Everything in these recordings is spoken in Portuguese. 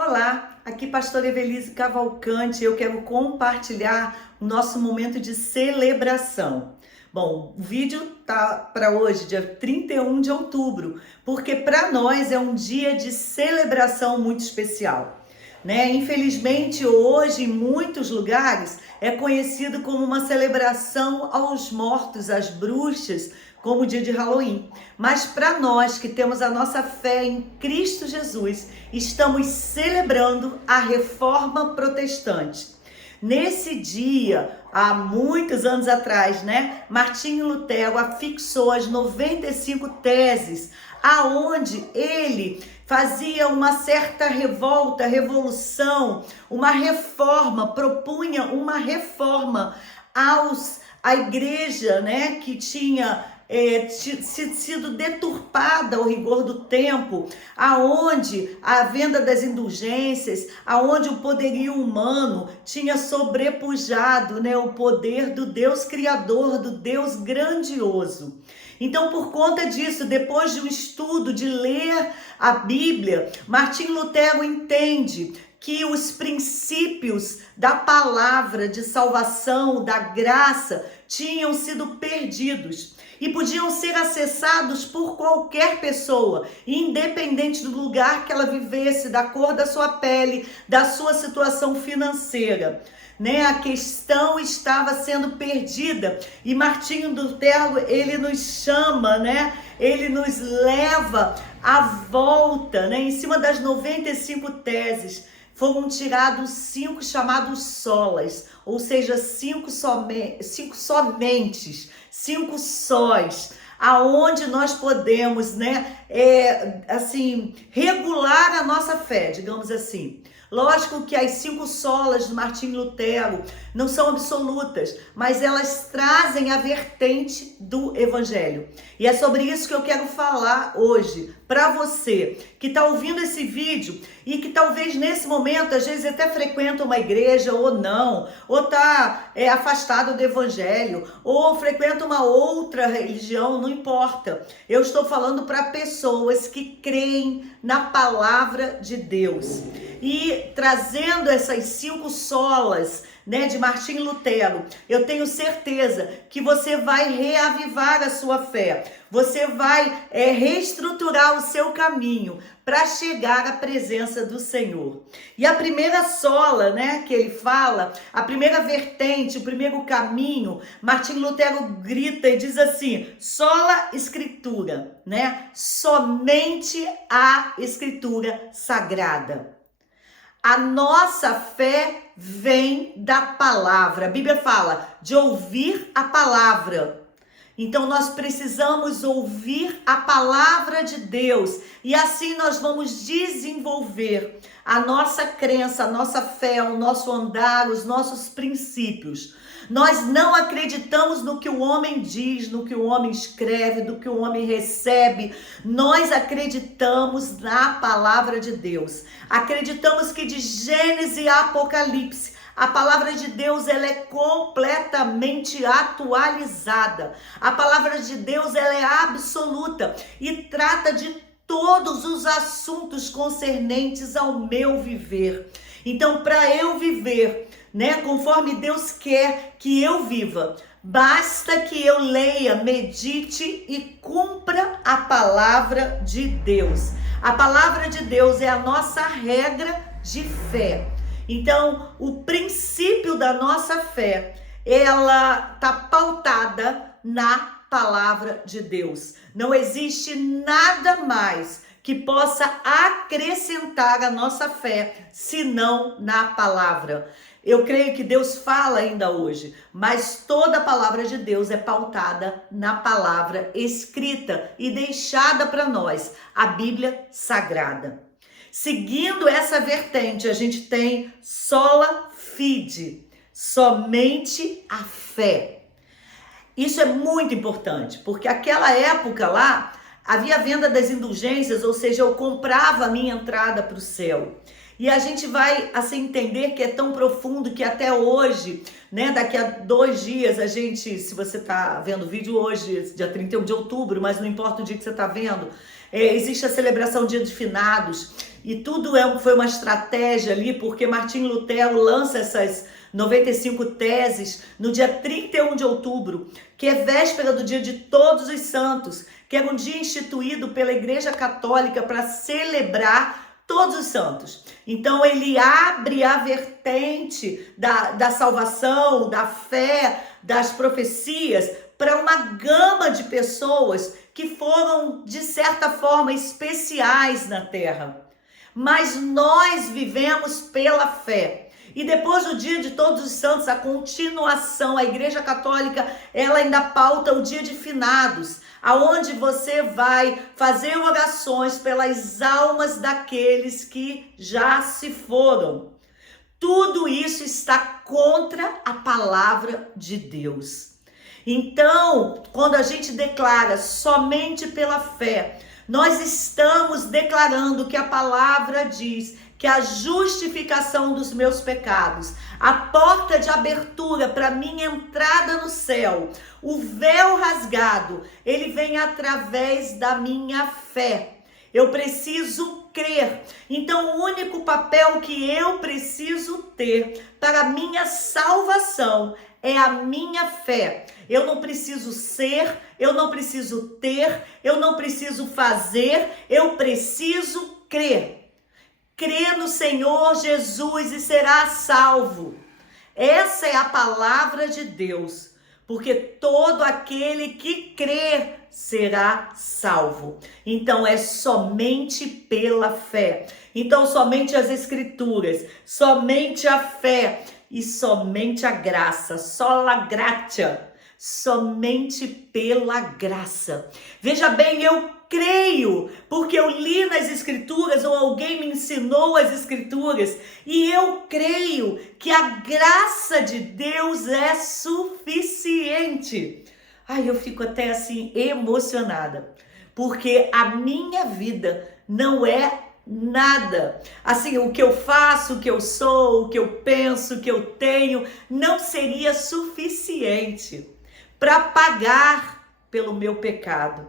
Olá, aqui pastora Evelise Cavalcante. Eu quero compartilhar o nosso momento de celebração. Bom, o vídeo tá para hoje, dia 31 de outubro, porque para nós é um dia de celebração muito especial, né? Infelizmente, hoje em muitos lugares é conhecido como uma celebração aos mortos, às bruxas, como o dia de Halloween. Mas para nós que temos a nossa fé em Cristo Jesus, estamos celebrando a Reforma Protestante. Nesse dia, há muitos anos atrás, né, Martinho Lutero afixou as 95 teses, aonde ele fazia uma certa revolta, revolução, uma reforma, propunha uma reforma à igreja, né, que tinha sido deturpada ao rigor do tempo, aonde a venda das indulgências, aonde o poderio humano tinha sobrepujado, né, o poder do Deus Criador, do Deus grandioso. Então, por conta disso, depois de um estudo, de ler a Bíblia, Martinho Lutero entende que os princípios da palavra de salvação, da graça, tinham sido perdidos e podiam ser acessados por qualquer pessoa, independente do lugar que ela vivesse, da cor da sua pele, da sua situação financeira. Né? A questão estava sendo perdida e Martinho Lutero, ele nos chama, né? Ele nos leva à volta, né? Em cima das 95 teses, foram tirados 5 chamados solas, ou seja, 5 somentes, 5 sóis, aonde nós podemos, né, regular a nossa fé, digamos assim. Lógico que as 5 solas do Martinho Lutero não são absolutas, mas elas trazem a vertente do Evangelho. E é sobre isso que eu quero falar hoje para você que está ouvindo esse vídeo e que talvez nesse momento, às vezes até frequenta uma igreja ou não, ou está afastado do Evangelho, ou frequenta uma outra religião, não importa. Eu estou falando para pessoas que creem na palavra de Deus. E trazendo essas 5 solas, né, de Martinho Lutero, eu tenho certeza que você vai reavivar a sua fé, você vai reestruturar o seu caminho para chegar à presença do Senhor. E a primeira sola, né, que ele fala, a primeira vertente, o primeiro caminho, Martinho Lutero grita e diz assim: sola escritura, né? Somente a escritura sagrada. A nossa fé vem da palavra. A Bíblia fala de ouvir a palavra. Então nós precisamos ouvir a palavra de Deus e assim nós vamos desenvolver a nossa crença, a nossa fé, o nosso andar, os nossos princípios. Nós não acreditamos no que o homem diz, no que o homem escreve, do que o homem recebe. Nós acreditamos na palavra de Deus. Acreditamos que de Gênesis a Apocalipse, a palavra de Deus, ela é completamente atualizada. A palavra de Deus, ela é absoluta e trata de todos os assuntos concernentes ao meu viver. Então, para eu viver, né, conforme Deus quer que eu viva, basta que eu leia, medite e cumpra a palavra de Deus. A palavra de Deus é a nossa regra de fé. Então, o princípio da nossa fé, ela está pautada na palavra de Deus. Não existe nada mais que possa acrescentar a nossa fé, senão na palavra. Eu creio que Deus fala ainda hoje, mas toda a palavra de Deus é pautada na palavra escrita e deixada para nós, a Bíblia Sagrada. Seguindo essa vertente, a gente tem sola fide, somente a fé. Isso é muito importante, porque aquela época lá, havia a venda das indulgências, ou seja, eu comprava a minha entrada para o céu. E a gente vai assim entender que é tão profundo que até hoje, né, daqui a 2 dias, a gente, se você está vendo o vídeo hoje, dia 31 de outubro, mas não importa o dia que você está vendo, existe a celebração Dia de Finados. e tudo foi uma estratégia ali, porque Martinho Lutero lança essas 95 teses no dia 31 de outubro, que é véspera do dia de Todos os Santos, que era um dia instituído pela Igreja Católica para celebrar todos os santos. Então ele abre a vertente da salvação, da fé, das profecias para uma gama de pessoas que foram, de certa forma, especiais na Terra. Mas nós vivemos pela fé. E depois do dia de Todos os Santos, a continuação, a Igreja Católica, ela ainda pauta o dia de finados, aonde você vai fazer orações pelas almas daqueles que já se foram. Tudo isso está contra a palavra de Deus. Então, quando a gente declara somente pela fé, nós estamos declarando que a palavra diz que a justificação dos meus pecados, a porta de abertura para minha entrada no céu, o véu rasgado, ele vem através da minha fé. Eu preciso crer. Então, o único papel que eu preciso ter para a minha salvação é a minha fé. Eu não preciso ser, eu não preciso ter, eu não preciso fazer, eu preciso crer. Crê no Senhor Jesus e será salvo. Essa é a palavra de Deus, porque todo aquele que crer será salvo. Então é somente pela fé. Então somente as escrituras, somente a fé e somente a graça, sola gratia, somente pela graça. Veja bem, eu creio, porque eu li nas escrituras ou alguém me ensinou as escrituras e eu creio que a graça de Deus é suficiente. Ai, eu fico até assim emocionada, porque a minha vida não é nada. Assim, o que eu faço, o que eu sou, o que eu penso, o que eu tenho, não seria suficiente para pagar pelo meu pecado.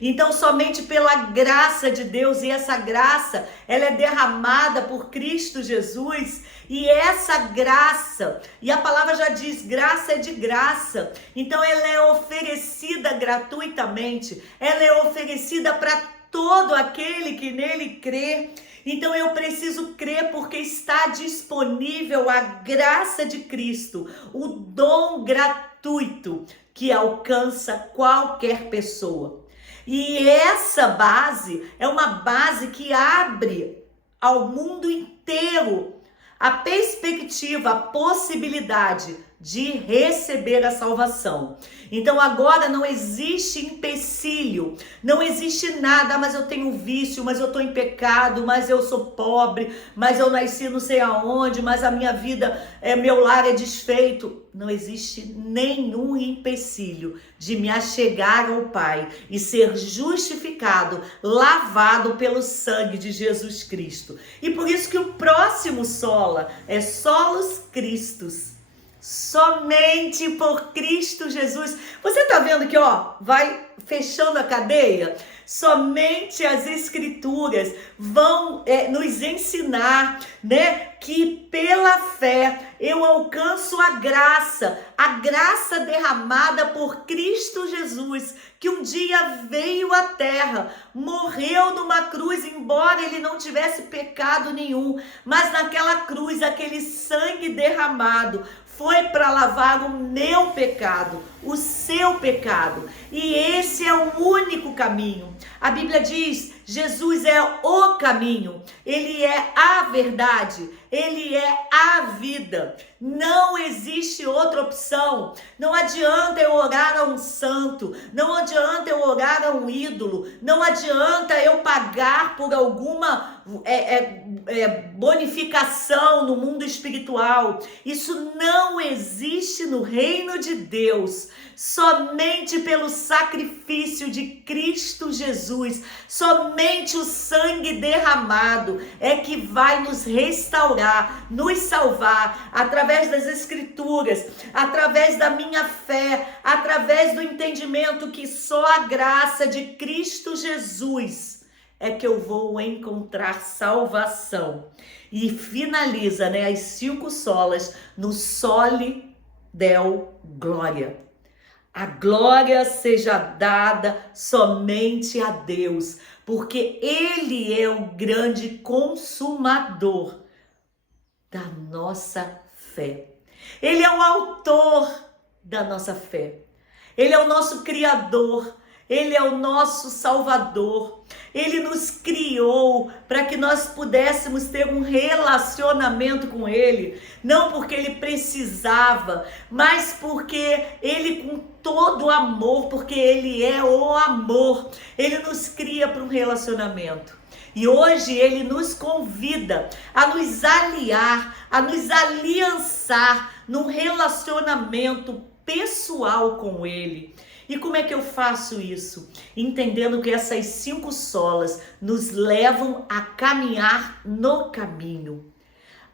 Então, somente pela graça de Deus, e essa graça, ela é derramada por Cristo Jesus, e essa graça, e a palavra já diz, graça é de graça, então ela é oferecida gratuitamente, ela é oferecida para todo aquele que nele crê. Então eu preciso crer porque está disponível a graça de Cristo, o dom gratuito que alcança qualquer pessoa. E essa base é uma base que abre ao mundo inteiro a perspectiva, a possibilidade de receber a salvação. Então agora não existe empecilho, não existe nada, mas eu tenho vício, mas eu estou em pecado, mas eu sou pobre, mas eu nasci não sei aonde, mas a minha vida, meu lar é desfeito. Não existe nenhum empecilho de me achegar ao Pai e ser justificado, lavado pelo sangue de Jesus Cristo. E por isso que o próximo sola é solos Christus. Somente por Cristo Jesus. Você tá vendo que, vai fechando a cadeia? Somente as escrituras vão nos ensinar, né, que pela fé eu alcanço a graça derramada por Cristo Jesus, que um dia veio à terra, morreu numa cruz, embora ele não tivesse pecado nenhum, mas naquela cruz, aquele sangue derramado foi para lavar o meu pecado, o seu pecado. E esse é o único caminho. A Bíblia diz, Jesus é o caminho, ele é a verdade, ele é a vida. Não existe outra opção. Não adianta eu orar a um santo, não adianta eu orar a um ídolo, não adianta eu pagar por alguma bonificação no mundo espiritual. Isso não existe no reino de Deus. Somente pelo sacrifício de Cristo Jesus, somente o sangue derramado é que vai nos restaurar, nos salvar, através das escrituras, através da minha fé, através do entendimento que só a graça de Cristo Jesus é que eu vou encontrar salvação. E finaliza, né, as 5 solas no soli deo glória. A glória seja dada somente a Deus, porque Ele é o grande consumador da nossa fé. Ele é o autor da nossa fé. Ele é o nosso Criador. Ele é o nosso Salvador. Ele nos criou para que nós pudéssemos ter um relacionamento com Ele. Não porque Ele precisava, mas porque Ele, com todo amor, porque Ele é o amor, Ele nos cria para um relacionamento. E hoje Ele nos convida a nos aliar, a nos aliançar num relacionamento pessoal com Ele. E como é que eu faço isso? Entendendo que essas 5 solas nos levam a caminhar no caminho.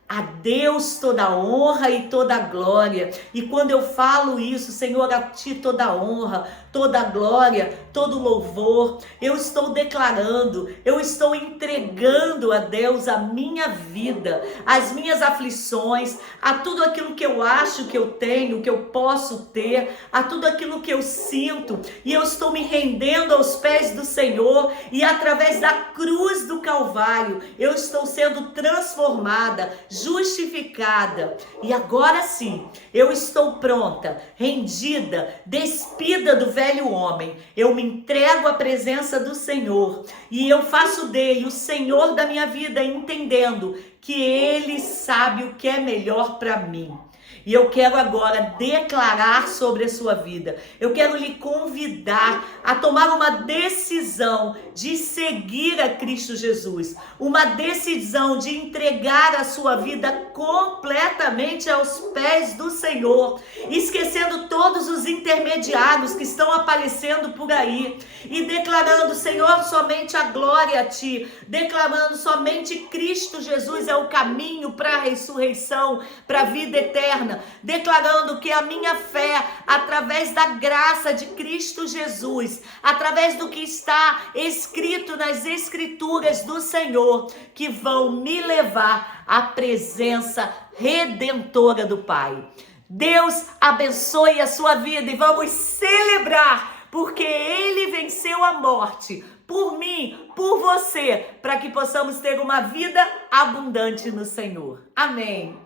A Deus toda a honra e toda a glória. E quando eu falo isso, Senhor, a Ti toda a honra, toda a glória, todo o louvor, eu estou declarando, eu estou entregando a Deus a minha vida, as minhas aflições, a tudo aquilo que eu acho que eu tenho, que eu posso ter, a tudo aquilo que eu sinto, e eu estou me rendendo aos pés do Senhor, e através da cruz do Calvário, eu estou sendo transformada, justificada, e agora sim, eu estou pronta, rendida, despida do velho homem. Eu me entrego à presença do Senhor e eu faço dele o Senhor da minha vida, entendendo que Ele sabe o que é melhor para mim. E eu quero agora declarar sobre a sua vida. Eu quero lhe convidar a tomar uma decisão de seguir a Cristo Jesus. Uma decisão de entregar a sua vida completamente aos pés do Senhor. Esquecendo todos os intermediários que estão aparecendo por aí. E declarando, Senhor, somente a glória a Ti. Declarando somente Cristo Jesus é o caminho para a ressurreição, para a vida eterna. Declarando que a minha fé, através da graça de Cristo Jesus, através do que está escrito nas Escrituras do Senhor, que vão me levar à presença redentora do Pai. Deus abençoe a sua vida e vamos celebrar, porque Ele venceu a morte por mim, por você, para que possamos ter uma vida abundante no Senhor. Amém.